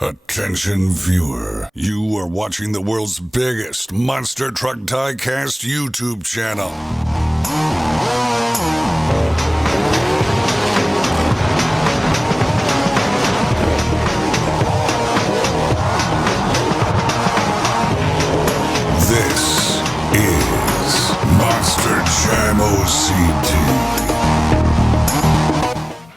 Attention viewer, you are watching the world's biggest monster truck diecast YouTube channel. This is Monster Jam OCD.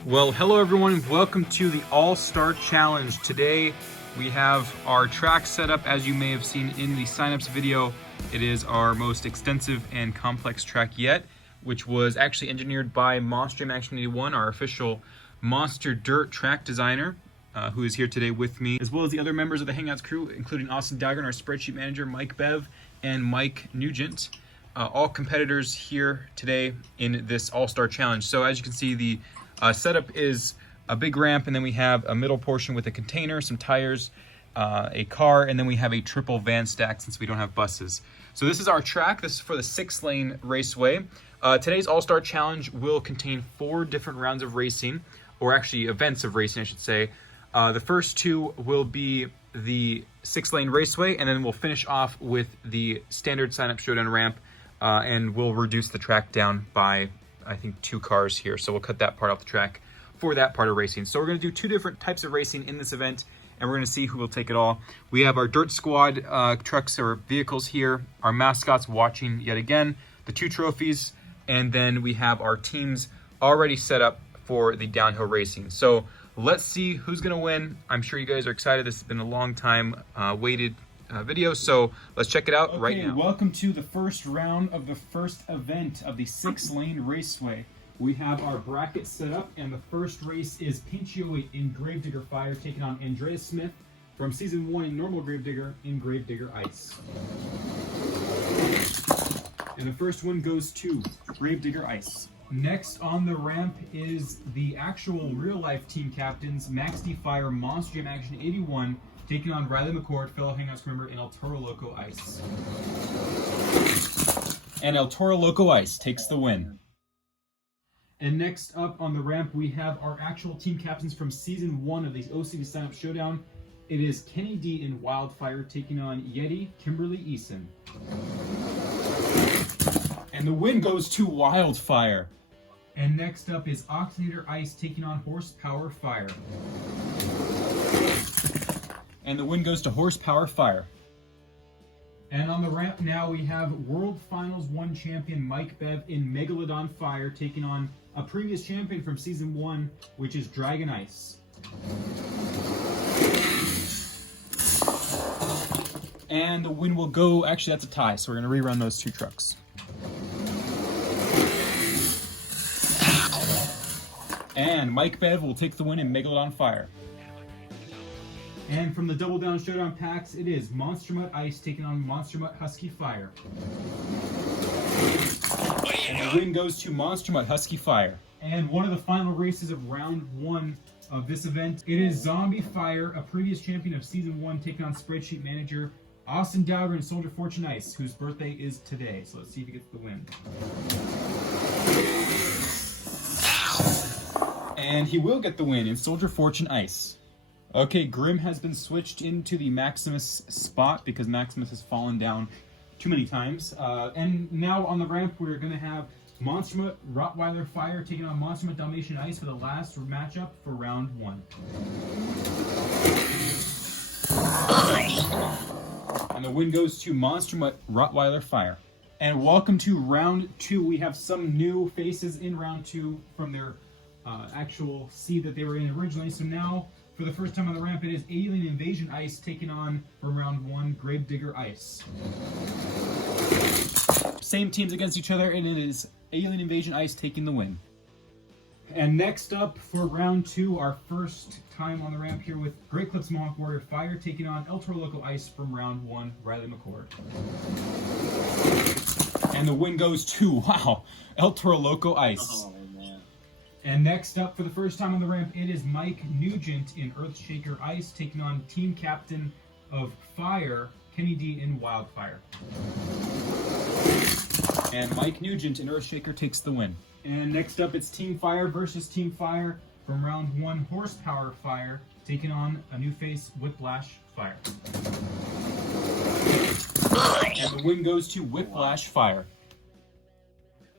Well, hello everyone, welcome to the All-Star Challenge. Today we have our track set up as you may have seen in the signups video. It is our most extensive and complex track yet, which was actually engineered by Monster Jam Action 81, our official Monster Dirt track designer, who is here today with me, as well as the other members of the Hangouts crew, including Austin Dahlgren, our spreadsheet manager, Mike Bev, and Mike Nugent. All competitors here today in this All-Star Challenge. So as you can see, the setup is a big ramp, and then we have a middle portion with a container, some tires, a car, and then we have a triple van stack since we don't have buses. So this is our track. This is for the 6-lane raceway. Today's All-Star Challenge will contain 4 different rounds of racing, or actually events of racing, I should say. The first 2 will be the 6-lane raceway, and then we'll finish off with the standard sign-up showdown ramp, and we'll reduce the track down by, I think, 2 cars here. So we'll cut that part off the track for that part of racing. So we're going to do 2 different types of racing in this event, and we're going to see who will take it all. We have our Dirt Squad trucks or vehicles here, our mascots watching yet again, the 2 trophies, and then we have our teams already set up for the downhill racing. So let's see who's going to win. I'm sure you guys are excited. This has been a long time waited video, so let's check it out right now. Welcome to the first round of the first event of the 6-lane raceway. We have our bracket set up, and the first race is Pinchio in Gravedigger Fire taking on Andreas Smith from Season 1 in Normal Gravedigger in Gravedigger Ice. And the first one goes to Gravedigger Ice. Next on the ramp is the actual real-life team captains, Max D Fire, Monster Jam Action 81, taking on Riley McCord, fellow Hangouts member, in El Toro Loco Ice. And El Toro Loco Ice takes the win. And next up on the ramp, we have our actual team captains from Season 1 of the OCD Sign-Up Showdown. It is Kenny D in Wildfire taking on Yeti, Kimberly Eason. And the win goes to Wildfire. And next up is Oxynator Ice taking on Horsepower Fire. And the win goes to Horsepower Fire. And on the ramp now we have World Finals 1 champion Mike Bev in Megalodon Fire taking on a previous champion from Season 1, which is Dragon Ice. And the win will go, actually that's a tie, so we're going to rerun those 2 trucks. And Mike Bev will take the win in Megalodon Fire. And from the Double Down Showdown packs, it is Monster Mutt Ice taking on Monster Mutt Husky Fire. And the win goes to Monster Mutt Husky Fire. And one of the final races of round 1 of this event, it is Zombie Fire, a previous champion of Season 1, taking on spreadsheet manager Austin Dahlgren and Soldier Fortune Ice, whose birthday is today. So let's see if he gets the win. And he will get the win in Soldier Fortune Ice. Okay, Grim has been switched into the Maximus spot because Maximus has fallen down too many times. And now on the ramp, we're going to have Monster Mutt Rottweiler Fire taking on Monster Mutt Dalmatian Ice for the last matchup for round 1. And the win goes to Monster Mutt Rottweiler Fire. And welcome to round 2. We have some new faces in round 2 from their actual seed that they were in originally. So now, for the first time on the ramp, it is Alien Invasion Ice taking on, for round 1, Gravedigger Ice. Same teams against each other, and it is Alien Invasion Ice taking the win. And next up for round 2, our first time on the ramp here with Great Clips Mohawk Warrior Fire taking on El Toro Loco Ice from round 1, Riley McCord. And the win goes to, wow, El Toro Loco Ice. Oh, man. And next up for the first time on the ramp, it is Mike Nugent in Earthshaker Ice taking on team captain of Fire, Kenny D in Wildfire. And Mike Nugent in Earthshaker takes the win. And next up, it's Team Fire versus Team Fire from round 1, Horsepower Fire taking on a new face, Whiplash Fire. And the win goes to Whiplash Fire.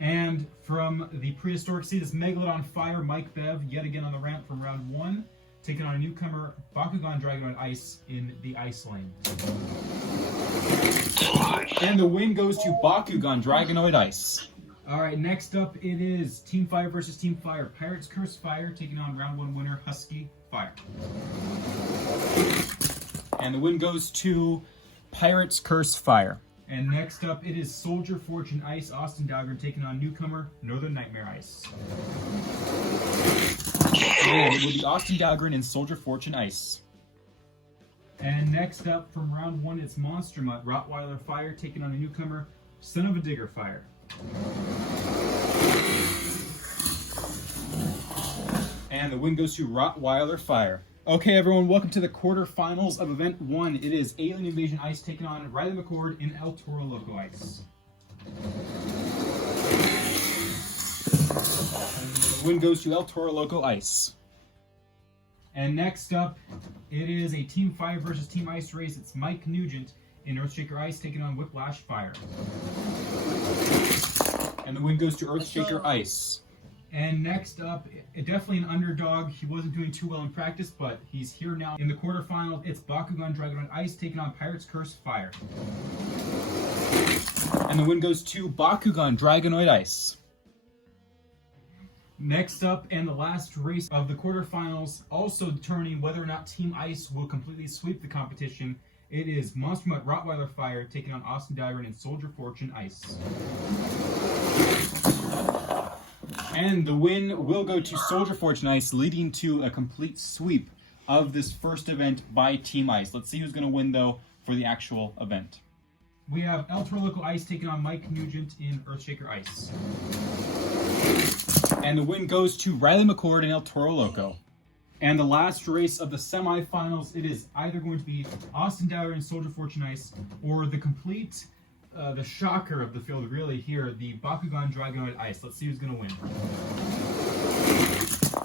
And from the prehistoric seed is Megalodon Fire, Mike Bev, yet again on the ramp from round 1, taking on a newcomer, Bakugan Dragonoid Ice in the ice lane. And the win goes to Bakugan Dragonoid Ice. Alright, next up it is Team Fire versus Team Fire. Pirates Curse Fire taking on round 1 winner, Husky Fire. And the win goes to Pirates Curse Fire. And next up it is Soldier Fortune Ice, Austin Dahlgren taking on newcomer, Northern Nightmare Ice. And it will be Austin Dahlgren and Soldier Fortune Ice. And next up from round 1 it's Monster Mutt, Rottweiler Fire taking on a newcomer, Son of a Digger Fire. And the win goes to Rottweiler Fire. Okay, everyone, welcome to the quarterfinals of Event 1. It is Alien Invasion Ice taking on Riley McCord in El Toro Loco Ice. The win goes to El Toro Loco Ice. And next up, it is a Team Fire versus Team Ice race. It's Mike Nugent in Earthshaker Ice taking on Whiplash Fire. And the win goes to Earthshaker Ice. And next up, definitely an underdog. He wasn't doing too well in practice, but he's here now in the quarterfinal. It's Bakugan Dragonoid Ice taking on Pirates Curse Fire. And the win goes to Bakugan Dragonoid Ice. Next up, and the last race of the quarterfinals, also determining whether or not Team Ice will completely sweep the competition. It is Monster Mutt Rottweiler Fire taking on Austin Dahlgren and Soldier Fortune Ice. And the win will go to Soldier Fortune Ice, leading to a complete sweep of this first event by Team Ice. Let's see who's going to win, though, for the actual event. We have El Toro Loco Ice taking on Mike Nugent in Earthshaker Ice. And the win goes to Riley McCord in El Toro Loco. And the last race of the semifinals, it is either going to be Austin Dahlgren and Soldier Fortune Ice, or the complete... the shocker of the field, really, here, the Bakugan Dragonoid Ice. Let's see who's going to win.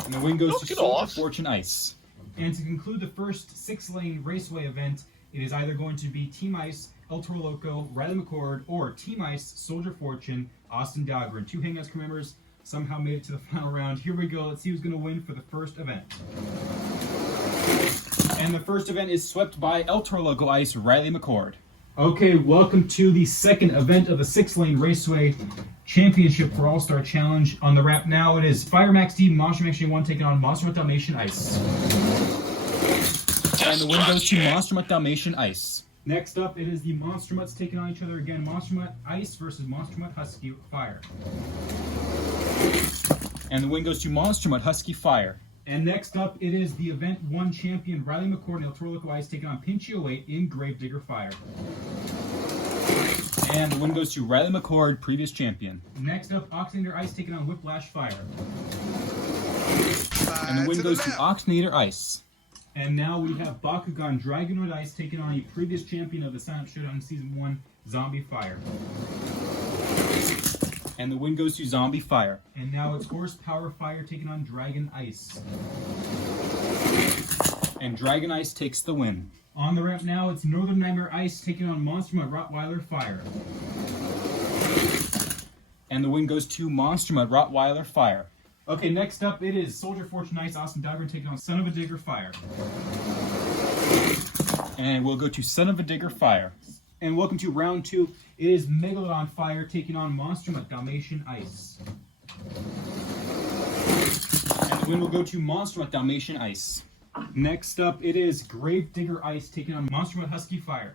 And the win goes to Soldier Fortune Ice. And to conclude the first 6-lane raceway event, it is either going to be Team Ice, El Toro Loco, Riley McCord, or Team Ice, Soldier Fortune, Austin Dahlgren. 2 Hangouts crew members somehow made it to the final round. Here we go. Let's see who's going to win for the first event. And the first event is swept by El Toro Loco Ice, Riley McCord. Okay, welcome to the second event of the 6-lane Raceway Championship for All-Star Challenge. On the ramp now, it is Fire Max D, Monster Max J1 taking on Monster Mutt Dalmatian Ice. And the win goes to Monster Mutt Dalmatian Ice. Next up, it is the Monster Mutts taking on each other again. Monster Mutt Ice versus Monster Mutt Husky Fire. And the win goes to Monster Mutt Husky Fire. And next up, it is the Event 1 champion, Riley McCord and El Toro Loco Ice taking on Pinchio 8 in Gravedigger Fire. And the win goes to Riley McCord, previous champion. Next up, Oxnator Ice taking on Whiplash Fire. And the win goes to Oxnator Ice. And now we have Bakugan Dragonoid Ice taking on a previous champion of the Sign-Up Showdown Season 1, Zombie Fire. And the win goes to Zombie Fire. And now it's Horsepower Fire taking on Dragon Ice. And Dragon Ice takes the win. On the ramp now, it's Northern Nightmare Ice taking on Monster Mutt Rottweiler Fire. And the win goes to Monster Mutt Rottweiler Fire. Okay, next up it is Soldier Fortune Ice, Austin Dahlgren taking on Son of a Digger Fire. And we'll go to Son of a Digger Fire. And welcome to round 2. It is Megalodon Fire taking on Monster Mutt Dalmatian Ice. And the win will go to Monster Mutt Dalmatian Ice. Next up, it is Gravedigger Ice taking on Monster Mutt Husky Fire.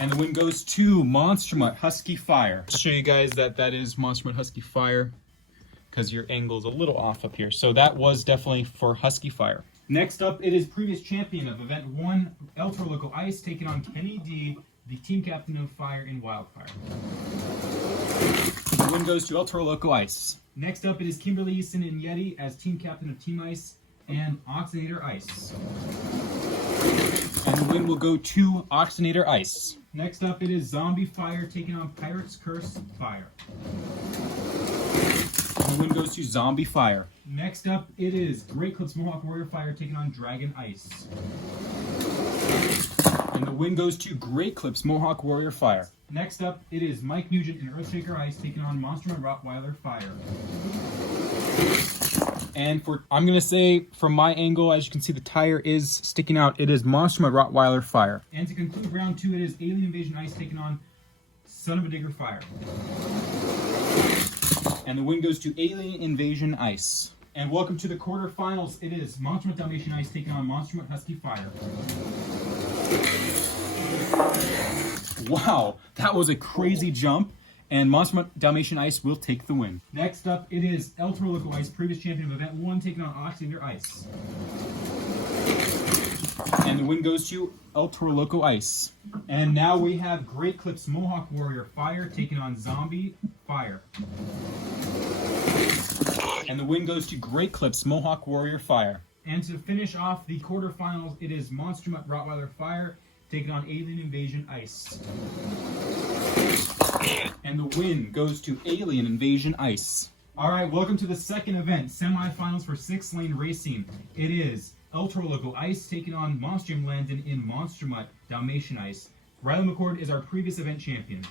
And the win goes to Monster Mutt Husky Fire. I'll show you guys that is Monster Mutt Husky Fire, because your angle's a little off up here. So that was definitely for Husky Fire. Next up, it is previous champion of Event 1, El Toro Loco Ice, taking on Kenny D, the team captain of Fire in Wildfire. The win goes to El Toro Loco Ice. Next up, it is Kimberly Easton and Yeti as team captain of Team Ice and Oxnator Ice. And the win will go to Oxnator Ice. Next up, it is Zombie Fire taking on Pirates Curse Fire. And the win goes to Zombie Fire. Next up, it is Great Clips Mohawk Warrior Fire taking on Dragon Ice. And the win goes to Great Clips Mohawk Warrior Fire. Next up, it is Mike Nugent and Earthshaker Ice taking on Monster Mud Rottweiler Fire. And I'm going to say, from my angle, as you can see, the tire is sticking out. It is Monster Mud Rottweiler Fire. And to conclude round 2, it is Alien Invasion Ice taking on Son of a Digger Fire. And the win goes to Alien Invasion Ice. And welcome to the quarterfinals. It is Monster Mud Dalmatian Ice taking on Monster Mud Husky Fire. Wow, that was a crazy jump. And Monster Mud Dalmatian Ice will take the win. Next up, it is El Toro Loco Ice, previous champion of Event 1, taking on Ocd'S Ice. And the win goes to El Toro Loco Ice. And now we have Great Clips Mohawk Warrior Fire taking on Zombie Fire. And the win goes to Great Clips Mohawk Warrior Fire. And to finish off the quarterfinals, it is Monster Mud Rottweiler Fire taking on Alien Invasion Ice. And the win goes to Alien Invasion Ice. Alright, welcome to the second event, semifinals for 6-lane racing. It is El Toro Loco Ice taking on Monster Jam Landon in Monster Mutt Dalmatian Ice. Riley McCord is our previous event champion.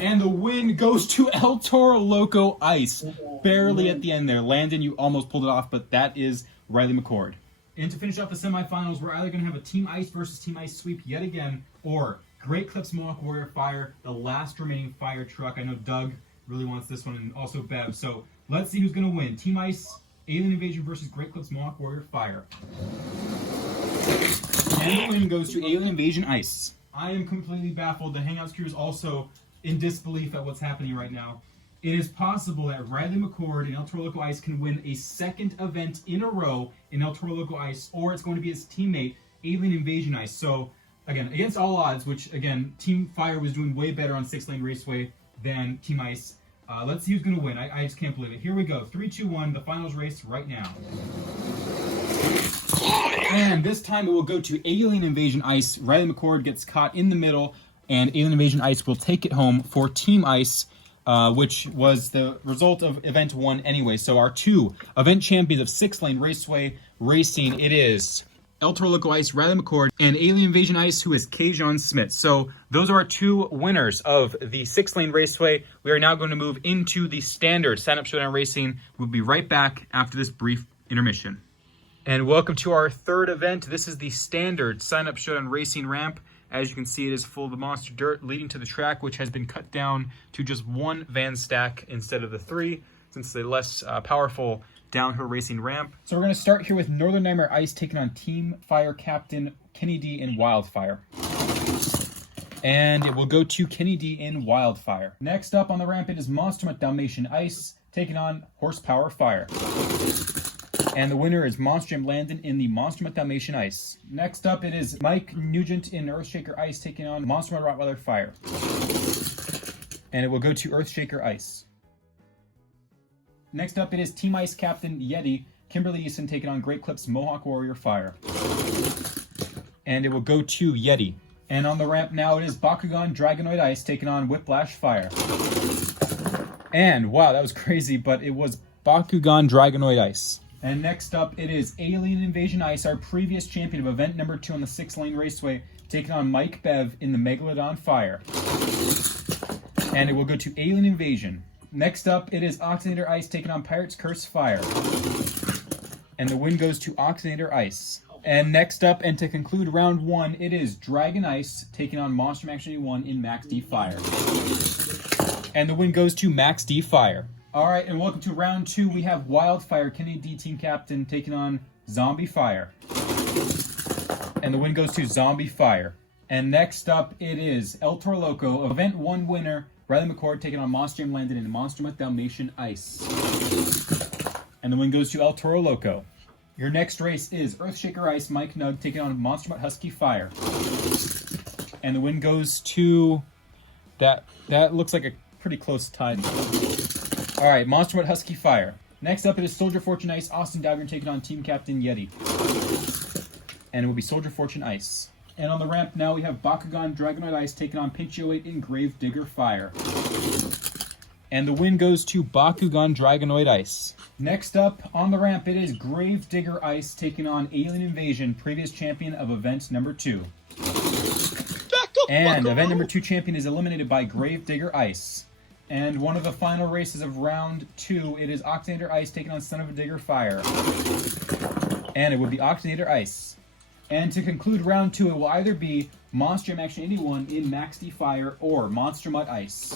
And the win goes to El Toro Loco Ice. Barely at the end there. Landon, you almost pulled it off, but that is Riley McCord. And to finish up the semifinals, we're either going to have a Team Ice versus Team Ice sweep yet again, or Great Clips Mohawk Warrior Fire, the last remaining fire truck. I know Doug really wants this one, and also Bev. So let's see who's going to win. Team Ice, Alien Invasion versus Great Clips Mohawk Warrior Fire. And the win goes to Alien Invasion Ice. I am completely baffled. The Hangouts crew is also in disbelief at what's happening right now. It is possible that Riley McCord and El Toro Loco Ice can win a second event in a row in El Toro Loco Ice, or it's going to be his teammate, Alien Invasion Ice. So, again, against all odds, which, again, Team Fire was doing way better on 6-lane Raceway than Team Ice. Let's see who's going to win. I just can't believe it. Here we go. 3, 2, 1, the finals race right now. And this time it will go to Alien Invasion Ice. Riley McCord gets caught in the middle, and Alien Invasion Ice will take it home for Team Ice, which was the result of Event 1 anyway. So our 2 event champions of 6-lane Raceway Racing, it is El Toro Loco Ice, Riley McCord, and Alien Invasion Ice, who is Kajon Smith. So those are our 2 winners of the 6-lane Raceway. We are now going to move into the standard Sign-Up Showdown Racing. We'll be right back after this brief intermission. And welcome to our third event. This is the standard Sign-Up Showdown Racing ramp. As you can see, it is full of the monster dirt leading to the track, which has been cut down to just 1 van stack instead of the 3, since it's a less powerful downhill racing ramp. So we're going to start here with Northern Nightmare Ice taking on Team Fire Captain Kenny D in Wildfire. And it will go to Kenny D in Wildfire. Next up on the ramp, it is Monster Mutt Dalmatian Ice taking on Horsepower Fire. And the winner is Monster Jam Landon in the Monster Mutt Dalmatian Ice. Next up, it is Mike Nugent in Earthshaker Ice taking on Monster Mutt Rottweiler Fire. And it will go to Earthshaker Ice. Next up, it is Team Ice Captain Yeti, Kimberly Easton taking on Great Clips Mohawk Warrior Fire. And it will go to Yeti. And on the ramp now, it is Bakugan Dragonoid Ice taking on Whiplash Fire. And, wow, that was crazy, but it was Bakugan Dragonoid Ice. And next up, it is Alien Invasion Ice, our previous champion of event number 2 on the 6-lane Raceway, taking on Mike Bev in the Megalodon Fire. And it will go to Alien Invasion. Next up, it is Oxygenator Ice taking on Pirate's Curse Fire. And the win goes to Oxygenator Ice. And next up, and to conclude round 1, it is Dragon Ice taking on Monster Max 1 in Max D Fire. And the win goes to Max D Fire. Alright, and welcome to round 2. We have Wildfire, Kenny D Team Captain, taking on Zombie Fire. And the win goes to Zombie Fire. And next up, it is El Toro Loco, Event 1 winner, Riley McCord, taking on Monster Jam Landon in Monster Mutt Dalmatian Ice. And the win goes to El Toro Loco. Your next race is Earthshaker Ice, Mike Nug, taking on Monster Mutt Husky Fire. And the win goes to... That looks like a pretty close tie. Alright, Monster Mutt Husky Fire. Next up, it is Soldier Fortune Ice, Austin Dahlgren taking on Team Captain Yeti. And it will be Soldier Fortune Ice. And on the ramp now, we have Bakugan Dragonoid Ice taking on Pinch 08 in Grave Digger Fire. And the win goes to Bakugan Dragonoid Ice. Next up on the ramp, it is Gravedigger Ice taking on Alien Invasion, previous champion of event number 2. And event number 2 champion is eliminated by Gravedigger Ice. And one of the final races of round 2, it is Ocd'S Ice taking on Son of a Digger Fire. And it will be Ocd'S Ice. And to conclude round 2, it will either be Monster Jam Action 81 in Max D Fire or Monster Mutt Ice.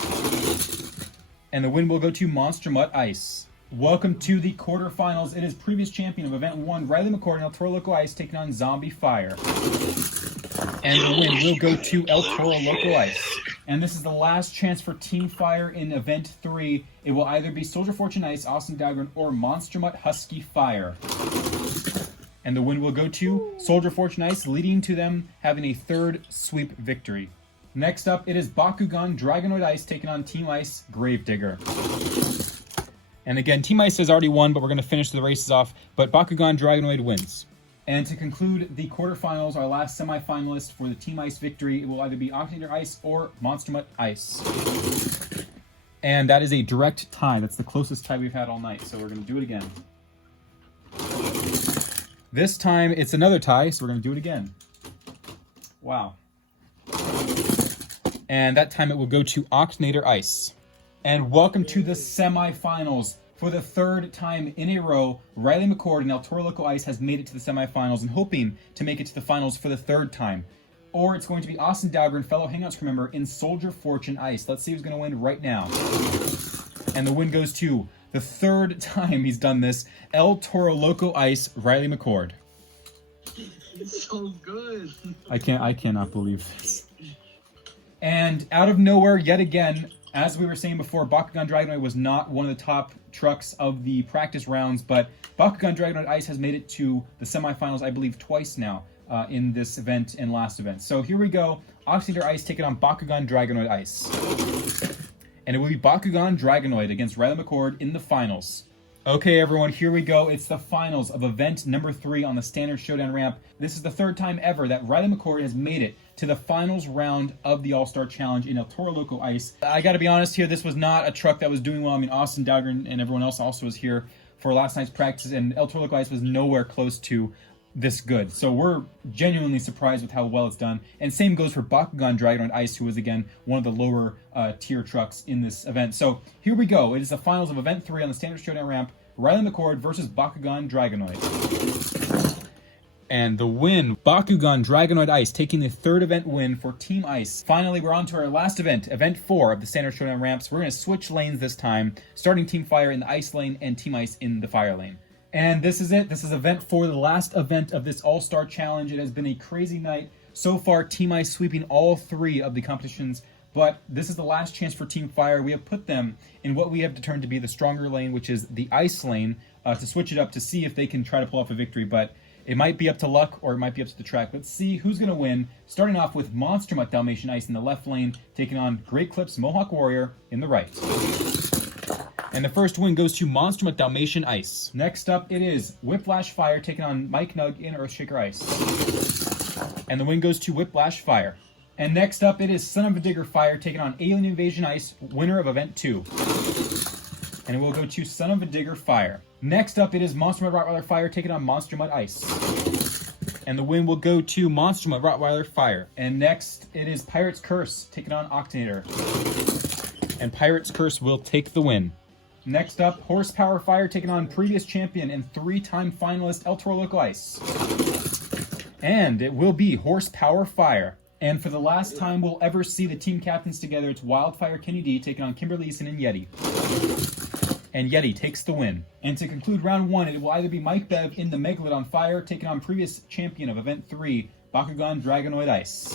And the win will go to Monster Mutt Ice. Welcome to the quarterfinals. It is previous champion of event 1, Riley McCord and El Toro Loco Ice taking on Zombie Fire. And the win will go to El Toro Loco Ice. And this is the last chance for Team Fire in Event 3. It will either be Soldier Fortune Ice, Austin Dahlgren, or Monster Mutt Husky Fire. And the win will go to Soldier Fortune Ice, leading to them having a third sweep victory. Next up, it is Bakugan Dragonoid Ice taking on Team Ice Gravedigger. And again, Team Ice has already won, but we're going to finish the races off. But Bakugan Dragonoid wins. And to conclude the quarterfinals, our last semifinalist for the Team Ice victory, it will either be Ocd'S Ice or Monster Mutt Ice. And that is a direct tie. That's the closest tie we've had all night, so we're going to do it again. This time, it's another tie, so we're going to do it again. Wow. And that time it will go to Ocd'S Ice. And welcome to the semifinals. For the third time in a row, Riley McCord and El Toro Loco Ice has made it to the semifinals and hoping to make it to the finals for the third time. Or it's going to be Austin Dahlgren, fellow Hangouts crew member, in Soldier Fortune Ice. Let's see who's going to win right now. And the win goes to, the third time he's done this, El Toro Loco Ice, Riley McCord. It's so good. I cannot believe this. And out of nowhere, yet again, as we were saying before, Bakugan Dragonoid was not one of the top trucks of the practice rounds, but Bakugan Dragonoid Ice has made it to the semifinals, I believe, twice now in this event and last event. So here we go. Ocd'S Ice taking on Bakugan Dragonoid Ice. And it will be Bakugan Dragonoid against Riley McCord in the finals. Okay, everyone, here we go. It's the finals of event number 3 on the standard Showdown ramp. This is the third time ever that Riley McCord has made it to the finals round of the All-Star Challenge in El Toro Loco Ice. I gotta be honest here, this was not a truck that was doing well. I mean, Austin Dahlgren and everyone else also was here for last night's practice, and El Toro Loco Ice was nowhere close to this good. So we're genuinely surprised with how well it's done. And same goes for Bakugan Dragonoid Ice, who was, again, one of the lower tier trucks in this event. So here we go. It is the finals of event 3 on the standard Showdown ramp. Riley McCord versus Bakugan Dragonoid. And the win, Bakugan Dragonoid Ice, taking the third event win for Team Ice. Finally, we're on to our last event, event 4 of the standard Showdown ramps. We're going to switch lanes this time, starting Team Fire in the Ice lane and Team Ice in the Fire lane. And this is it. This is event 4, the last event of this All-Star Challenge. It has been a crazy night. So far, Team Ice sweeping all 3 of the competitions, but this is the last chance for Team Fire. We have put them in what we have determined to be the stronger lane, which is the Ice lane, to switch it up to see if they can try to pull off a victory, but it might be up to luck or it might be up to the track. Let's see who's going to win, starting off with Monster Mutt Dalmatian Ice in the left lane, taking on Great Clips Mohawk Warrior in the right. And the first win goes to Monster Mutt Dalmatian Ice. Next up, it is Whiplash Fire taking on Mike Nug in Earthshaker Ice. And the win goes to Whiplash Fire. And next up, it is Son of a Digger Fire taking on Alien Invasion Ice, winner of Event 2. And it will go to Son of a Digger Fire. Next up, it is Monster Mutt Rottweiler Fire taking on Monster Mutt Ice. And the win will go to Monster Mutt Rottweiler Fire. And next, it is Pirate's Curse taking on Ocd'S. And Pirate's Curse will take the win. Next up, Horsepower Fire taking on previous champion and 3-time finalist El Toro Loco Ice. And it will be Horsepower Fire. And for the last time we'll ever see the team captains together, it's Wildfire Kenny D taking on Kimberly Eason and Yeti. And Yeti takes the win. And to conclude round 1, it will either be Mike Bev in the Megalodon Fire taking on previous champion of Event 3, Bakugan Dragonoid Ice.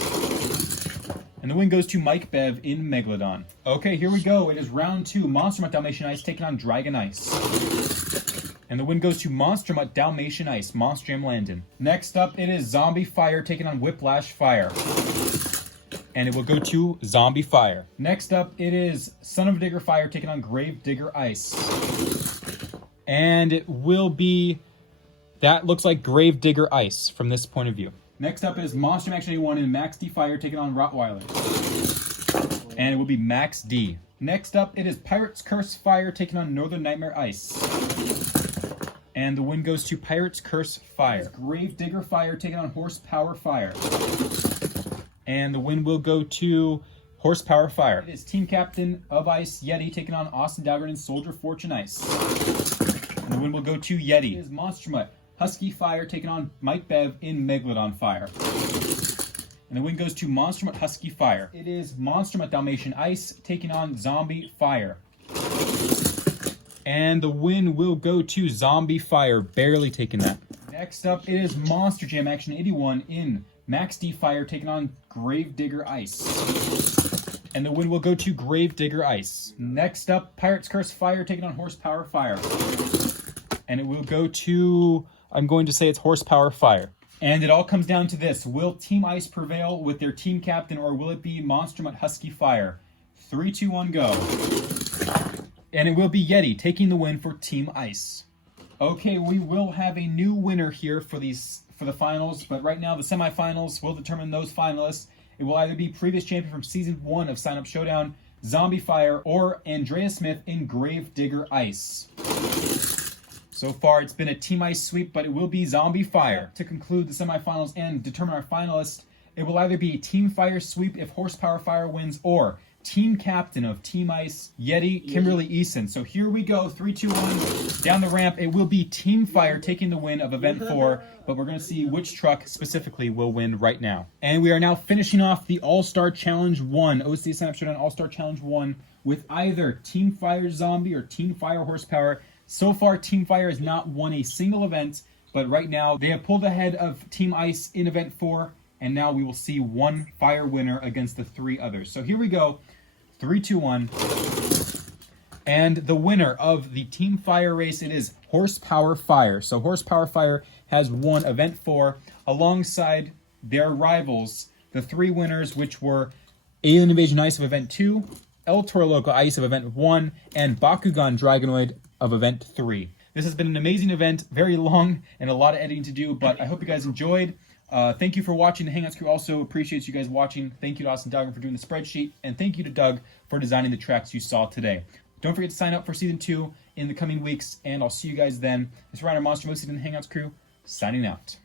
And the win goes to Mike Bev in Megalodon. Okay, here we go. It is round 2. Monster Mutt Dalmatian Ice taking on Dragon Ice. And the win goes to Monster Mutt Dalmatian Ice, Monster Jam Landon. Next up, it is Zombie Fire taking on Whiplash Fire. And it will go to Zombie Fire. Next up, it is Son of a Digger Fire taking on Grave Digger Ice. And it will be... That looks like Grave Digger Ice from this point of view. Next up is Monster Jam Action 81 in Max D Fire taking on Rottweiler. And it will be Max D. Next up, it is Pirate's Curse Fire taking on Northern Nightmare Ice. And the win goes to Pirate's Curse Fire. Gravedigger Fire taking on Horsepower Fire. And the win will go to Horsepower Fire. It is Team Captain of Ice, Yeti, taking on Austin Daugherty and Soldier Fortune Ice. And the win will go to Yeti. It is Monster Mutt, Husky Fire, taking on Mike Bev in Megalodon Fire. And the win goes to Monster Mutt, Husky Fire. It is Monster Mutt, Dalmatian Ice, taking on Zombie Fire. And the win will go to Zombie Fire, barely taking that. Next up, it is Monster Jam Action 81 in Max D Fire, taking on Gravedigger Ice. And the win will go to Gravedigger Ice. Next up, Pirate's Curse Fire taking on Horsepower Fire. And it will go to, I'm going to say it's Horsepower Fire. And it all comes down to this. Will Team Ice prevail with their team captain, or will it be Monster Mutt Husky Fire? 3, 2, 1, go. And it will be Yeti taking the win for Team Ice. Okay, we will have a new winner here for the finals, but right now the semifinals will determine those finalists. It will either be previous champion from Season 1 of Sign Up Showdown, Zombie Fire, or Andrea Smith in Gravedigger Ice. So far, it's been a Team Ice sweep, but it will be Zombie Fire. To conclude the semifinals and determine our finalists, it will either be Team Fire sweep if Horsepower Fire wins, or Team Captain of Team Ice, Yeti, Kimberly Eason. So here we go, 3, 2, 1, down the ramp. It will be Team Fire taking the win of Event 4, but we're going to see which truck specifically will win right now. And we are now finishing off the All-Star Challenge 1, OC Sign Up Showdown All-Star Challenge 1, with either Team Fire Zombie or Team Fire Horsepower. So far, Team Fire has not won a single event, but right now they have pulled ahead of Team Ice in Event 4, and now we will see one Fire winner against the 3 others. So here we go, 3, 2, 1. And the winner of the Team Fire race, it is Horsepower Fire. So Horsepower Fire has won Event 4 alongside their rivals, the 3 winners, which were Alien Invasion Ice of Event 2, El Toro Loco Ice of Event 1, and Bakugan Dragonoid of Event 3. This has been an amazing event, very long and a lot of editing to do, but I hope you guys enjoyed. Thank you for watching. The Hangouts crew also appreciates you guys watching. Thank you to Austin Daugherty for doing the spreadsheet, and thank you to Doug for designing the tracks you saw today. Don't forget to sign up for Season 2 in the coming weeks, and I'll see you guys then. This is Ryan, Monster Moose and the Hangouts crew, signing out.